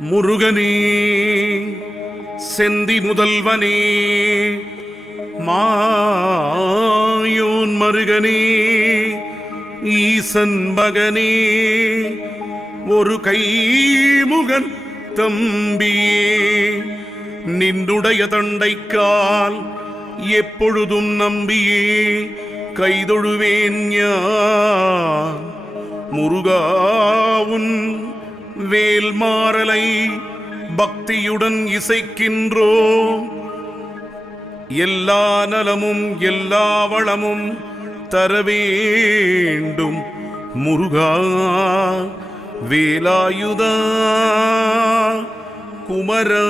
முருகனே செந்தி முதல்வனே மாயோன் மருகனே ஈசன் மகனே ஒரு கைமுகன் தம்பியே நின்னுடைய தண்டைக்கால் எப்பொழுதும் நம்பியே கைதொழுவேன் முருகாவுன் வேல் மாறலை பக்தியுடன் இசைக்கின்றோம் எல்லா நலமும் எல்லா வளமும் தர வேண்டும். முருகா வேலாயுதா குமரா.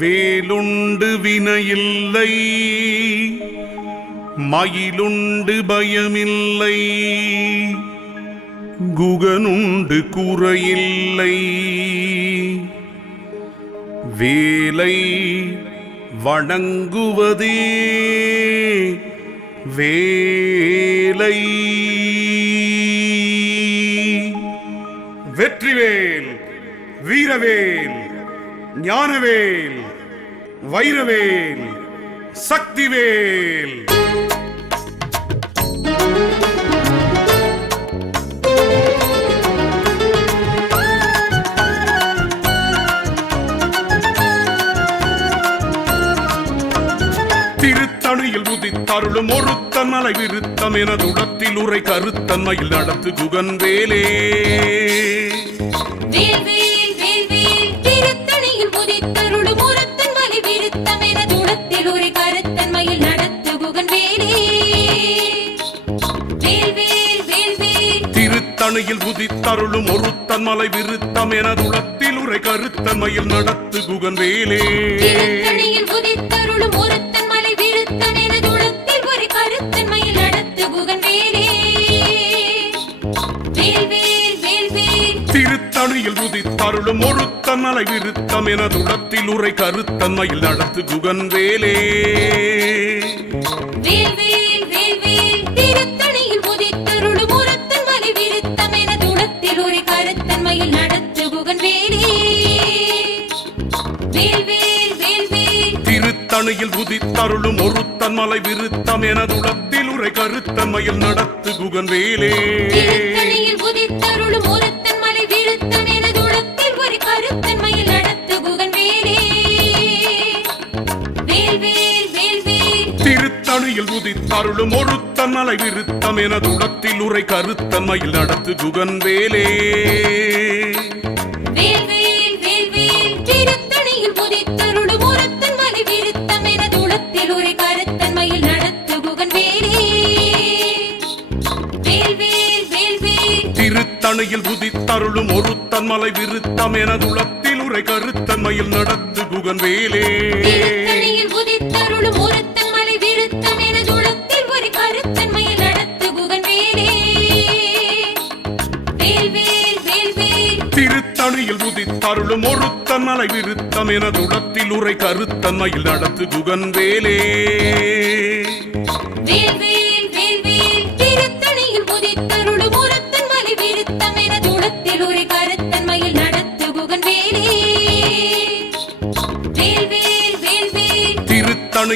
வேலுண்டு வினையில்லை மயிலுண்டு பயமில்லை. குகனுண்டு குறையில்லை. வேலை வணங்குவதே வேலை. வெற்றிவேல் வீரவேல் ஞானவேல் வைரவேல் சக்திவேல். திருத்தணியில் உதித்தருளும் ஒருத்தன் மலை விருத்தம் எனது உடத்தில் உரை கருத்தன்மையில் நடத்து குகன் வேலே திருத்தணியில் உதித்தருளும் ஒருத்தன் மலை விருத்தம் எனது உடத்தில் உரை கருத்தன்மையில் நடத்து குகன் வேலே திருத்தணியில் உதித்தருளும் ஒருத்தன் மலை விருத்தம் உரை கருத்தன்மையில் நடத்து குகன் வேலே திருத்தணியில் உதித்தருளும் என துளத்தில் ஒரு கருத்தன்மையில் நடத்து குகன் வேலே திருத்தணியில் உதித்தருளும் ஒருத்தன் மலை விருத்தம் எனது உடத்தில் உரை கருத்தன்மையில் நடத்து குகன் வேலே உதித்தருளும் ஒருத்தன் திருத்தணியில் உதித்தருளும் ஒருத்தன் மலை விருத்தம் எனது உடத்தில் உரை கருத்தன்மையில் நடத்து குகன் வேலே திருத்தணியில் உதித்தருளும் என ஒரு கருத்தன்மையில் நடத்து குகன் வேலே வேல் வேல் வேல் வேல் திருத்தணியில் உதித்தருளும் ஒருத்தன் மலை விருத்தம் எனது உளத்தில் உரை கருத்தன்மையில் நடத்து குகன் வேலே திருத்தணியில் உதித்தருளும் ஒரு மலை விருத்தம் எனது உளத்தில் உரை கருத்தன்மையில் நடத்து குகன் வேல்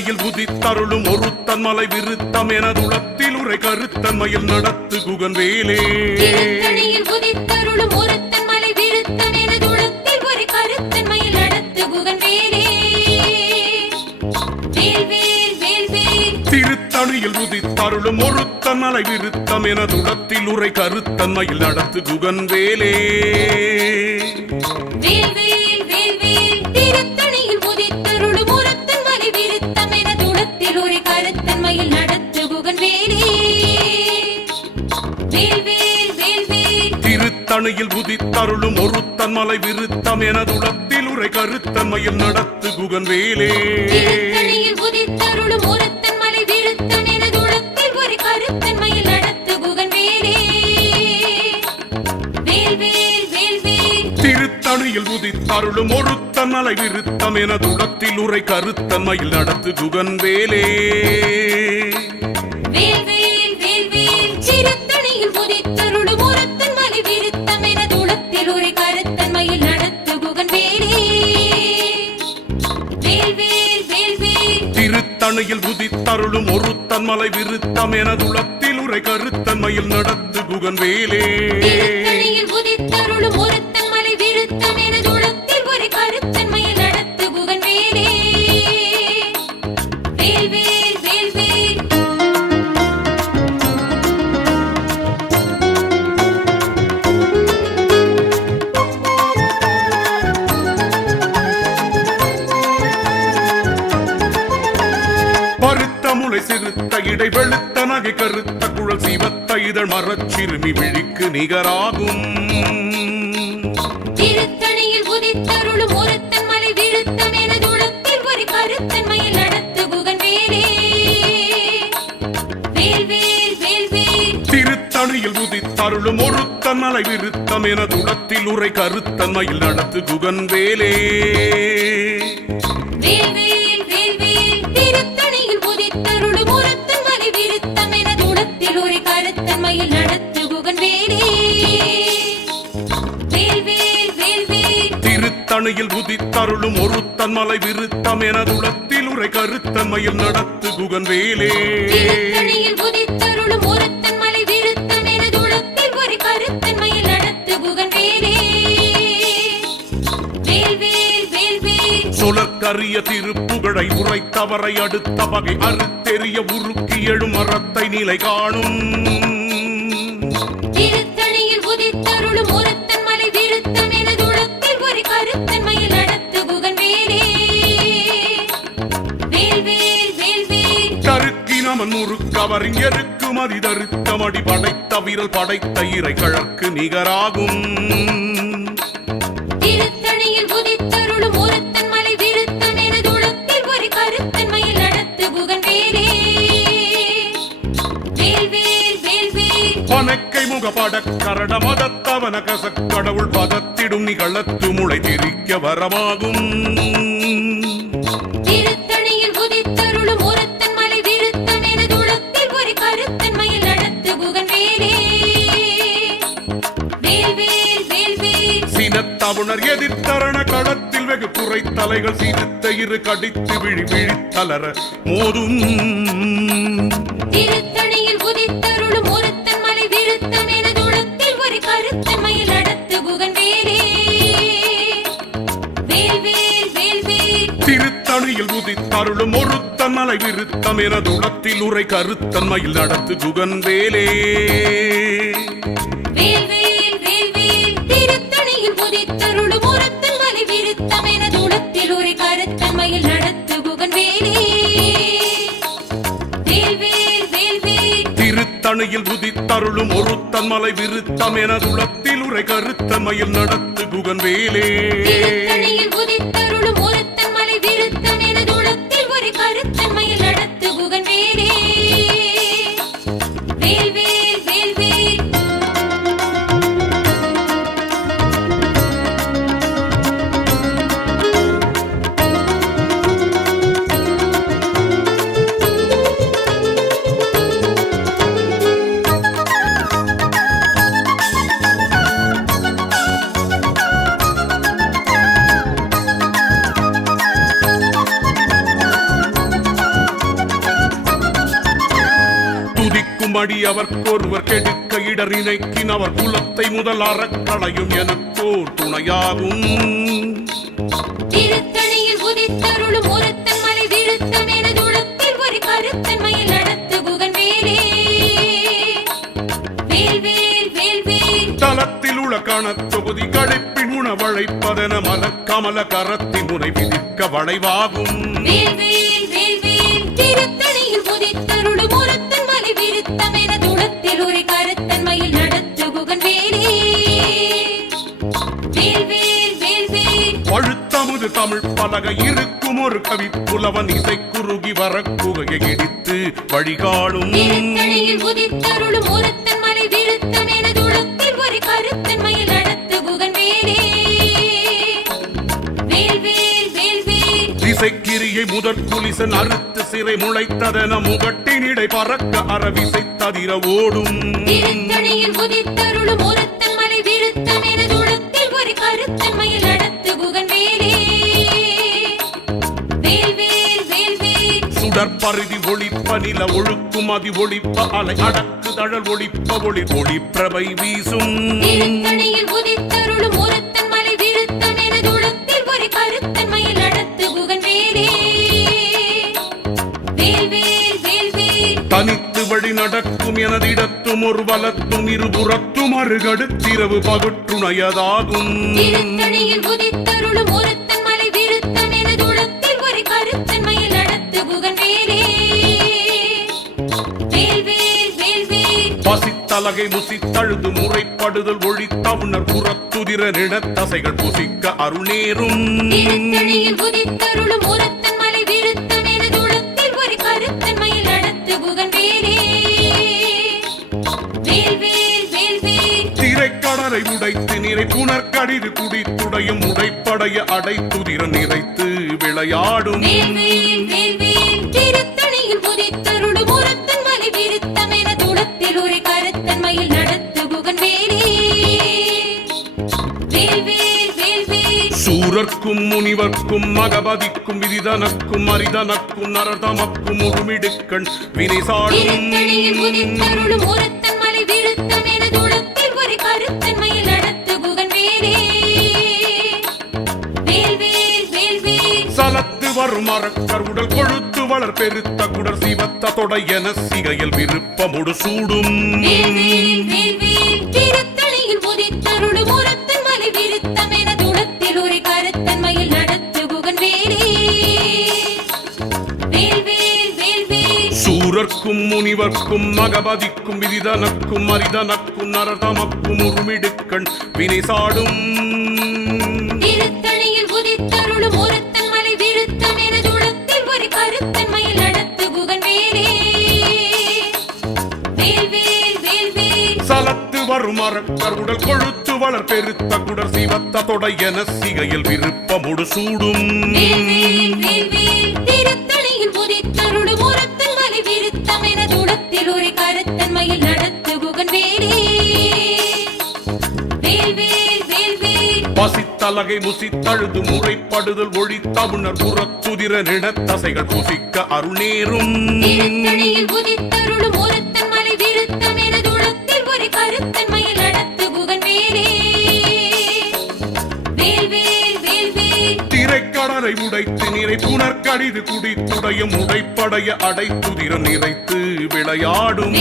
திருத்தணியில் உதித்தருளும் ஒருத்தன் மலை விருத்தம் எனது உளத்தில் உரை கருத்தன்மையில் நடத்து குகன் வேலே உதித்தருளும் ஒருத்தன் மலை விருத்தம் என துளத்தில் ஒரு கருத்தன்மையில் நடத்து குகன் வேலே திருத்தணியில் உதித்தருளும் ஒருத்தன் மலை விருத்தம் எனது உளத்தில் உரை கருத்தன்மையில் நடத்து குகன் வேலே வேல் திருத்தணியில் உதித்தருளும் ஒருத்தன் மலை விருத்தம் எனது உளத்தில் உரை கருத்தன்மையில் நடத்து குகன் வேலே. திருத்தணியில் உதித்தருளும் ஒருத்தன் மலை விருத்தம் என துளத்தில் ஒரு கருத்தன்மையில் நடத்து குகன் வேலே. திருத்தணியில் உதித்தருளும் ஒருத்தன் மலை விருத்தம் எனது உளத்தில் உரை கருத்தன்மையில் நடத்து குகன் வேலே வேல் திருத்தணியில் உதித்தருளும் ஒரு தன்மலை விருத்தம் எனதுளத்தில் உரை கருத்தன்மையில் நடத்து குகன் வேலே. திருத்தணியில் உதித்தருளும் ஒரு இதழ் மரச்சிறுமி விழிக்கு நிகராகும். திருத்தணியில் உதித்தருளும் ஒருத்தன் மலை விருத்தம் எனது உளத்தில் ஒரு கருத்தன்மையில் நடத்து வேலே வேல் திருத்தணியில் உதித்தருளும் ஒருத்தன் மலை விருத்தம் எனதுளத்தில் உரை கருத்தன்மையில் நடத்து குகன் வேலே வேல் திருத்தணியில் உதித்தருளும் ஒருத்தன் மலை விருத்தம் உரை நடத்து குகன் வேலே உதித்தருளும் எனது உளத்தில் ஒரு கருத்தன்மையில் நடத்து குகன் வேலே சொலக்கரிய திருப்புகழை உரைத்தவரை அடுத்த வகை அறுத்தெறிய உருக்கி எழும் மரத்தை நிலை காணும். எருக்கு மதி தருத்தமடி படைத்த விரல் படைத்த இறை கழற்கு நிகராகும். திருத்தணியில் உதித்தருளும் ஒருத்தன் மலை விருத்தம் ஒரு கருத்தன்மையில் நடத்து வேல் வேல் பனக்கை முகப்பட கரட மதத்தவன கசக்கடவுள் பதத்திடும் நிகழத்து முளை திரிக்க வரமாகும். சினத்தவுணர் எதிர்த்தரண களத்தில் வெகு குறை தலைகள் சிரித்த இரு கடித்து விழி விழித்தலர மோதும். திருத்தணியில் உதித்தருளும் ஒருத்தன் மலை விருத்தம் எனது உளத்தில் ஒரு கருத்தன்மையில் நடத்து குகன் வேலே வேல் வேல் வேல் வேல். திருத்தணியில் உதித்தருளும் ஒருத்தன் மலை விருத்தம் எனதுளத்தில் உரை கருத்தன்மையில் நடத்து குகன் வேல். கருத்தன்மையில் நடத்து குகன் வேலே திருத்தணியில் உதித்தருளும் ஒருத்தன் மலை விருத்தம் எனதுளத்தில் உரை கருத்தன்மையில் நடத்து குகன் வேலே திருத்தணியில் உதித்தருளும் ஒருத்தன் மலை விருத்தம் எனது உளத்தில் ஒரு கருத்தன்மையில் நடத்து குகன் வேல் துதிக்கும்படி அவர்க்கொருவர் கெடுக்க இடர் இணைக்கின் அவர் குலத்தை முதல் அறக்களையும் எனக்கோர் துணையாகும். திருத்தணியில் உதித்தருளும் ஒருத்தன் மலை விருத்தம் எனது உளத்தில் ஒரு கருத்தன்மையில் நடத்து குகன் வேலே வேல் வேல் வேல் வேல். தலத்தில் உள்ள கணத் தொகுதி கழிப்பின் உணவழைப்பதென மலர் கமல கரத்தின் முனை விதிக்க வளைவாகும். திருத்தணியில் தமிழ் பலகை இருக்கும் ஒரு கவி புலவன் இசை குறுகி வர குகையை இடித்து ஒரு வேல் திசைக்கிரியை முதற் குலிசன் அறுத்து சிறை முளைத்ததென முகட்டினிடை பறக்க அரவிசை ததிர ஓடும். உதித்தருளும் ஒருத்தன் சுடற்பரிதி ஒளிப்ப நில ஒழுக்கும் அதி ஒளிப்ப அலை அடக்கு தழல் ஒளிப்ப ஒளி ஒளிப்பிரபை வீசும். ஒரு தனித்து வழி நடக்கும் எனதிடத்தும் ஒரு வலத்தும் இருபுறத்தும் அருகடுத்திரவு பகுற்றுணையதாகும். உதித்தருளும் ஒருத்தன் கருத்தன்மையில் நடத்து குகன் வேலே வேல் வேல் வேல் வேல் திரைக்கடலை உடைத்து நிறை புனர்கடிது குடித்துடையும் உடைப்படைய அடைத்துதிர நிறைத்து விளையாடும். சூரர்க்கும் முனிவர்க்கும் மகபதிக்கும் விதிதனக்கும் அரிதனக்கும் நரதமக்கும் உருமிடுக்கண் வினைசாடும் சலத்து வரும் மரக்கர் உடல் கொழுத்து வளர் பெருத்த குடர் சிவத்த தொடை என சிகையில் விருப்பமுடு சூடும். முனிவர்க்கும் மகபதிக்கும் விதிதனக்கும் அரிதனக்கும் நரதமக்கும் உருமிடுக்கண் வினைசாடும் திருத்தணியில் உதித்தருளும் ஒருத்தன் மலை விருத்தம் எனது உளத்தில் ஒரு கருத்தன்மையில் நடத்து குகன் வேலே வேல் வேல் வேல் வேல். சலத்து வரும் மரக்கர் உடல் கொழுத்து வளர் பெருத்த குடர் சிவத்த தொடை என சிகையில் விருப்பமுடு சூடும். ஒரு கருத்தன்மையில் நடத்து குகன் வேலே பசித்தலகை முசித்தழுது முறைப்படுதல் ஒழித்தவுணர் புறத்துதிர நிடத்தசைகள் புசிக்க வேல் திரைக்கடலை உடைத்து நிறை புனர்கடிது குடித்துடையும் உடைப்படைய அடைத்துதிர நிறைத்து விளையாடும்.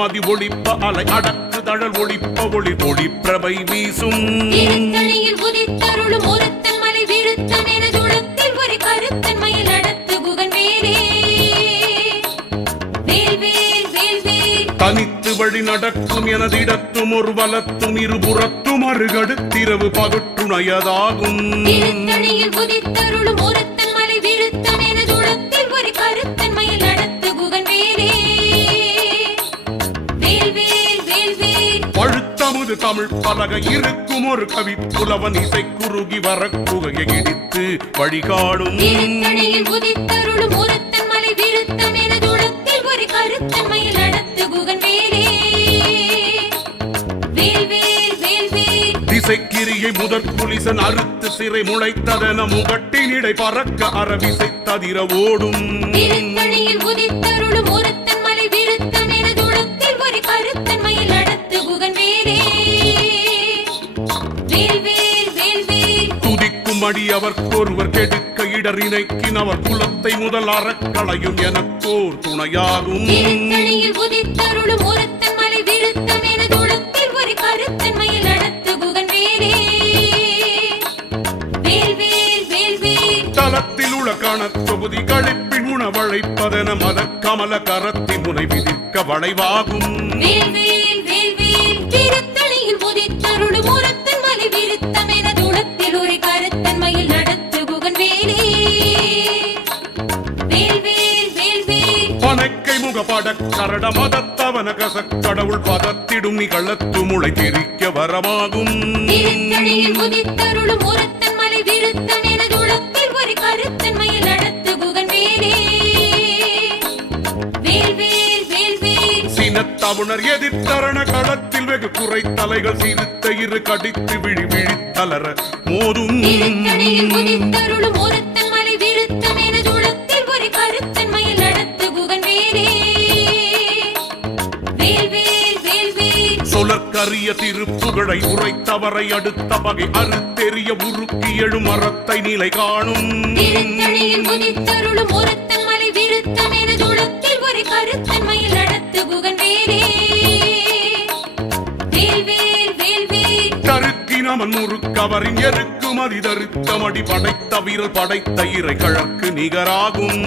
அதி ஒளிப்ப அலை அடக்கு தழல் ஒளிப்ப ஒளி வீசும். ஒரு வேல் வேல் வேல் தனித்து வழி நடக்கும் எனதிடத்தும் ஒரு வலத்தும் இருபுறத்தும் அருகடுத்திரவு பகுற்றுணையதாகும் திருத்தணியில் பழுத்தமுது தமிழ் பலக இருக்கும் ஒரு கவி. புலவன் இசை குறுகி வர குகையை இடித்து வழிகாடும். திசைக்கிரியை முதற் புலிசன் அறுத்து சிறை முளைத்ததென முகட்டினிடை பறக்க அரவிசை ததிர ஓடும். திருத்தணியில் அவர்க்கொருவர் கெடுக்க இடர் இணைக்கின் அவர் குலத்தை முதல் அறக்களையும் எனக்கோர் துணையாகும். தலத்தில் உள்ள கணத் தொகுதி கழிப்பின் உணவழைப்பதென மத கமல கரத்தின் முனை விதிக்க வளைவாகும். திருத்தணியில் உதித்தருளும் கருத்தன்மையில் நடத்து குகன் வேலே வேல் வேல் வேல் வேல். சினத்தவுணர் எதிர்த்தரண களத்தில் வெகு குறை தலைகள் சிறுத்த இரு கடித்து விழி விழித்தலர மோதும். சொலற்கரிய திருப்புகழை உரைத்தவரை அடுத்த பகை அறுத்தெறிய உருக்கி எழும் மரத்தை நிலை காணும். திருத்தணியில் உதித்தருளும் ஒருத்தன் மலை விருத்தம் எனது உளத்தில் ஒரு கருத்தன்மையில் நடத்து குகன் வேலே வேல் வேல் வேல். வேல் கருக்கினமன் முறுக்கவரின் எருக்கும் அதிதருத்தமடி படைத்த வீரல் படைத்த இறை கழக்கு நிகராகும்.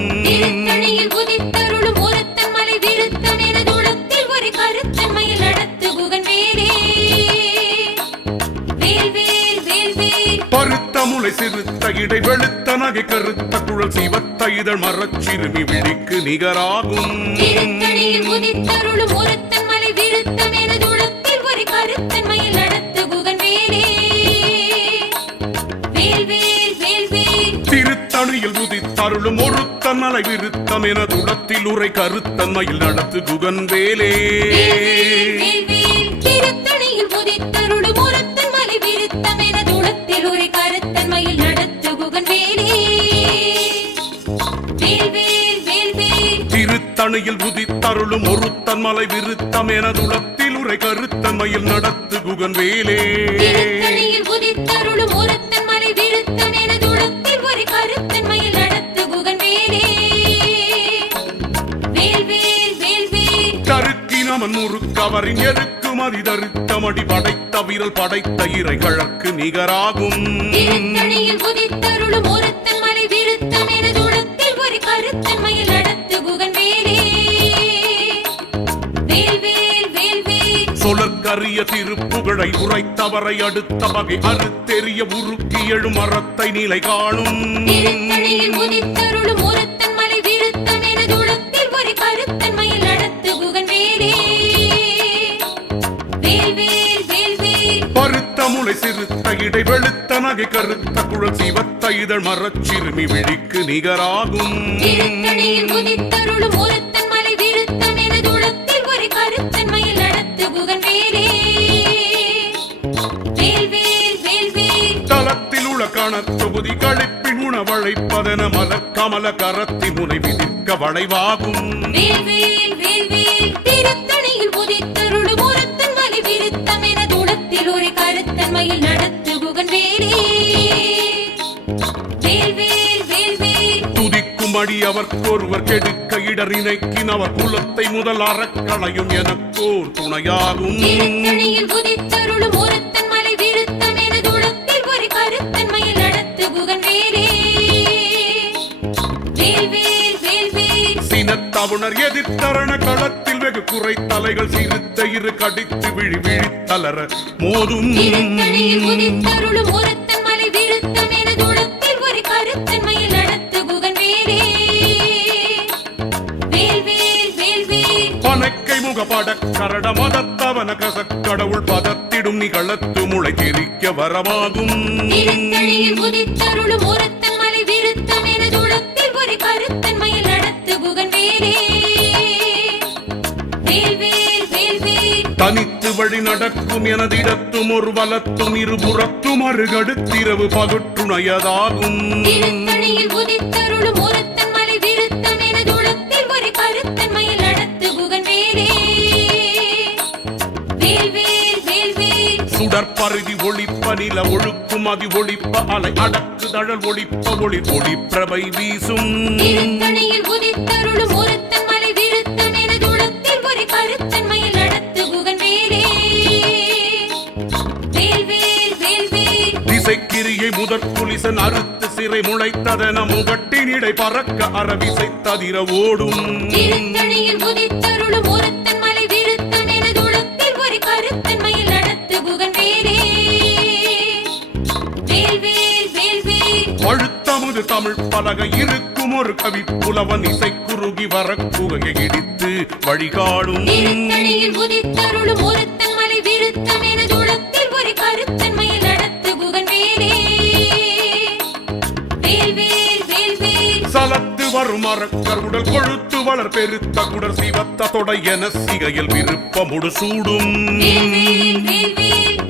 முளை சிறுத்த இடை வெளுத்த நகை கருத்த குழல் சிவத்த இதழ் மரச்சிறுமி விழிக்கு நிகராகும். திருத்தணியில் உதித்தருளும் ஒருத்தன் மலை விருத்தம் ஒரு மலை. என துளத்தில் உரை கருத்தன்மையில் நடத்து குகன் வேலே திருத்தணியில் உதித்தருளும் ஒருத்தன் திருத்தணியில் உதித்தருளும் ஒருத்தன் மலை விருத்தம் என துளத்தில் உரை கருத்தன்மையில் நடத்து குகன் வேலே உதித்தருளும் விருத்தம் ஒரு கருத்தன்மையில் நடத்து குகன் வேலே முறுக்கவரின் எருக்கும் அதிதருத்தமடி படைத்த வீரல் படைத்த இறை கழக்கு நிகராகும். உதித்தருளும் சொலற்கரிய திருப்புகழை உரைத்தவரை அடுத்த வகை அறுத்தெறிய உருக்கி எழும் மரத்தை நிலை காணும். முளை சிறுத்த இடை வெளுத்த நகை கருத்த குழல் சிவத்த இதழ் மரச்சிறுமி விழிக்கு நிகராகும். ஒருத்தன் மலை விருத்தம் ஒரு கருத்தன்மையில் கணத்தொகுதி கழிப்பின் உணவழைப்பதென மலர் கமல கரத்தி முனை விதிக்க வளைவாகும் திருத்தணியில் உதித்தருளும் ஒருத்தன் மலை விருத்தம் ஒரு கருத்தன்மையில் நடத்து வேலே அவர்க்கொருவர் கெடுக்க இடர் இணைக்கின் அவர் குலத்தை முதல் அறக்களையும் எனக்கோர் துணையாகும். ஒருத்தன் சினத்தவுணர் எதிர்த்தரண களத்தில் வெகு குறை தலைகள் சிறுத்த இரு கடித்து விழி மோதும். வேல் வேல் வேல் பனக்கை முகப்பட கரட மதத்தவன கசக்கடவுள் பதத்திடும் நிகழத்து முளை தெரிக்க வரமாகும். திருத்தணியில் உதித்தருளும் ஒருத்தன் மலை விருத்தம் எனது உளத்தில் ஒரு கருத்தன்மையில் தனித்து வழி நடக்கும் எனதிடத்தும் ஒரு வலத்தும் இருபுறத்தும் அருகடுத்திரவு பகுற்றுணையதாகும். சுடற்பருதி ஒளிப்ப நில ஒழுக்கும் அதி ஒளிப்ப அலை அடக்கு தழல் ஒளிப்ப ஒளி ஒளிப்பிரபை வீசும். உதித்தருளும் ஒருத்தன் மலை ஒரு கருத்தன்மையில் நடத்து வேலே திசைக்கிரியை முதற் குலிசன் அறுத்து சிறை முளைத்ததென முகட்டினிடை பறக்க அரவிசை ததிர ஓடும். உதித்தருளும் ஒருத்தன் பழுத்தமுது தமிழ் பலகை இருக்கும் ஒரு கவி புலவன் இசை குறுகி வர குகையை இடித்து வழிகாடும். ஒரு சலத்து வரும் மரக்கர் உடல் கொழுத்து வளர் பெருத்த குடர் சிவத்த தொடை என சிகையில் விருப்பமுடு சூடும்.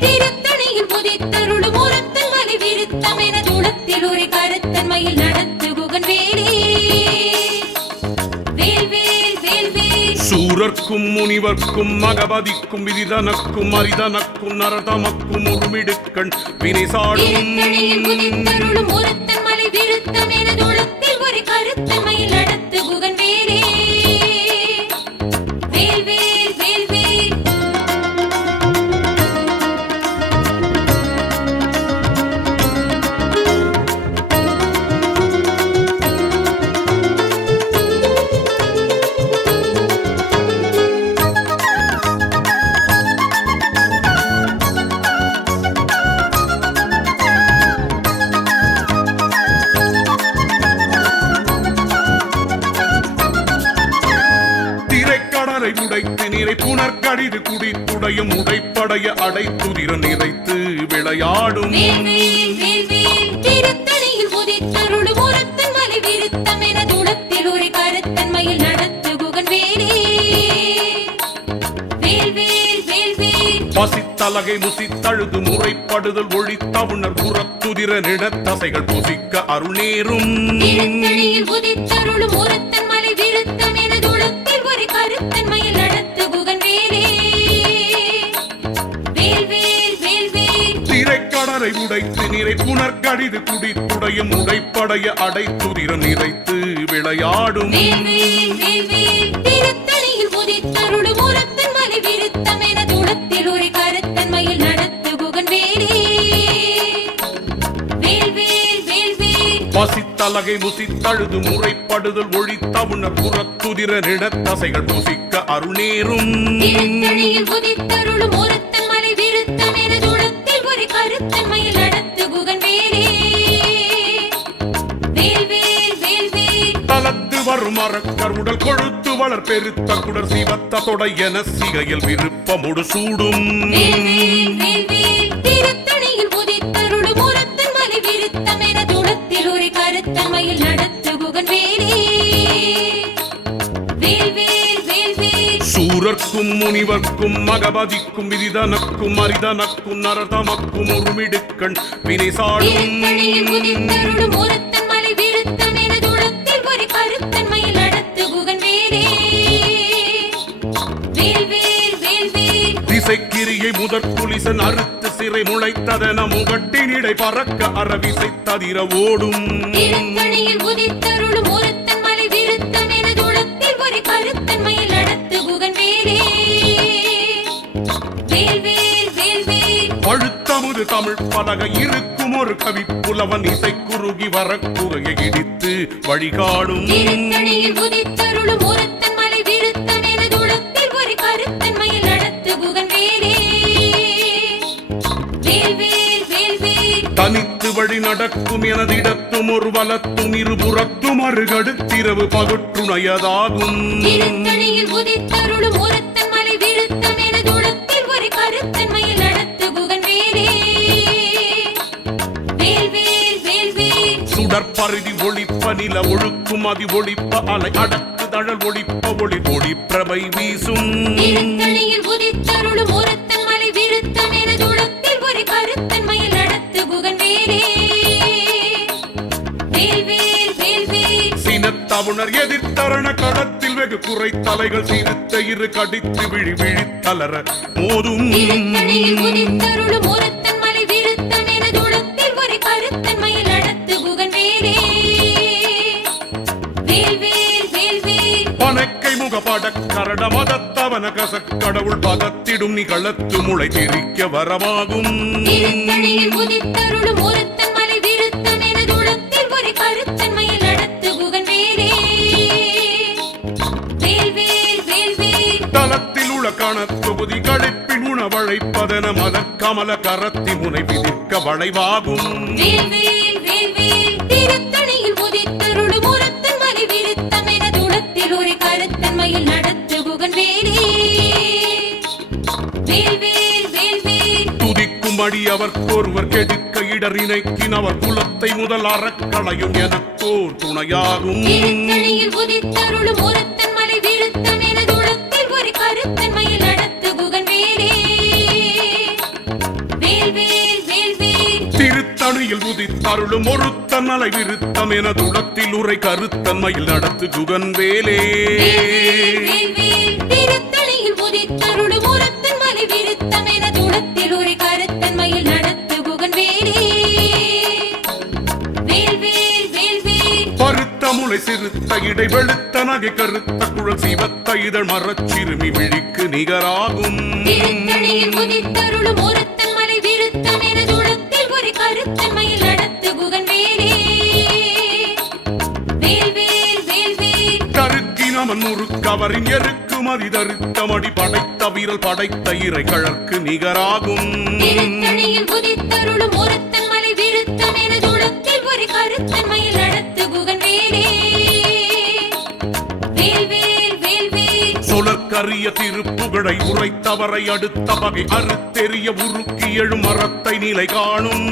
திருத்தணியில் உதித்தருளும் ஒருத்தன் மலை விருத்தம் என துளத்தில் ஒரு கருத்தன்மையில் நடத்து குகன் வேலே. சூரர்க்கும் முனிவர்க்கும் மகபதிக்கும் விதிதனக்கும் அரிதனக்கும் நரதமக்கும் உருமிடுக்கண் வினை சாடும் திருத்தணியில் உதித்தருளும் வேல் வேல் வேல் வேல் பசித்தலகை முசித்தழுது முறைப்படுதல் ஒழித்தவுணர் புறத்துதிர நிடத்தசைகள் புசிக்க அருளேறும் திருத்தணியில் உதித்தருளும் ஒருத்தன் உடைத்து நிறை புனர்கடிது குடித்துடையும் உடைப்படைய அடைத்துதிர நிறைத்து விளையாடும். பசித்தலகை முசித்தழுது முறைப்படுதல் ஒழித்தவுணர் புறத்துதிர நிடத்தசைகள் புசிக்க திருத்தணியில் உதித்தருளும் ஒரு கருத்தன்மையில் வரும் மரக்கர் உடல் கொழுத்து வளர் பெருத்த குடர் சிவத்த தொடை என சிகையில் விருப்பமுடு சூடும். சூரர்க்கும் முனிவர்க்கும் மகபதிக்கும் விதிதனக்கும் அரிதனக்கும் நரதமக்கும் உருமிடுக்கண் வினை வேல் திசைக்கிரியை முதற் புலிசன் அறுத்து சிறை முளைத்ததென முகட்டினிடை பறக்க அரவிசை ததிர ஓடும். உதித்தருளும் ஒருத்தன் மலை என துளத்தில் ஒரு நடத்து வேலே பழுத்தமுது தமிழ் பலக இருக்கும் ஒரு கவி புலவன் இசை குறுகி வரக்குகையை இடித்து வழிகாடும். உதித்தருளும் ஒருத்தன் தனித்து வழி நடக்கும் எனதிடத்தும் ஒரு வலத்தும் இருபுறத்தும் அருகடுத்திரவு பகுற்றுணையதாகும். திருத்தணியில் உதித்தருளும் ஒருத்தன் மலை விருத்தம் என துளத்தில் ஒரு கருத்தன்மையில் நடத்து குகன் வேலே வேல் வேல் வேல். வேல் சுடற்பரிதி ஒளிப்ப நில ஒழுக்கும் அதி ஒளிப்ப அலை அடக்கு தழல் ஒளிப்ப ஒளி ஒளி பிரபை வீசும். சினத்தவுணர் எதிர்த்தரண களத்தில் வெகு குறை தலைகள் சிறுத்த இரு கடித்து விழி வேல் பனக்கை முகப்பட கரட மதத்தவன கசக் கடவுள் பதத்திடும் நிகழத்து முளை திரிக்க வரமாகும். உதித்தருளும் ஒருத்தன் மலை விருத்தம் என துளத்தில் ஒரு கருத்தன்மையில் கண தொகுதி கழிப்பின் உணவழைப்பதன மத கமல கரத்தி முனை விதிக்க வளைவாகும். மடி அவர் ஒருவர் கெடுக்க இடறினைக்கின் அவர் குலத்தை முதல் அறக்களையும் எனக்கோர் துணையாகும். மலை விருத்தனை உதித்தருளும் ஒருத்தன் அலை விருத்தம் என துளத்தில் உரை கருத்தன்மையில் நடத்து குகன் வேலே வேல் முளை சிறுத்த இடை வெளுத்த நகை கருத்த குழல் சிவத்த இதழ் மரச்சிறுமி விழிக்கு நிகராகும் முதித்தருளும் ஒருத்தன் மலை விருத்தம் என உளத்தில் ஒரு கருத்தன்மையில் கருக்கினமன் முறுக்கவரின் எருக்கு மதி தருத்தமடி படைத்த வீரல் படைத்த இறை கழற்கு நிகராகும். சொலற்கரிய திருப்புகழை உரைத்தவரை அடுத்த வகை அறுத்தெறிய உருக்கி எழும் மரத்தை நிலை காணும்.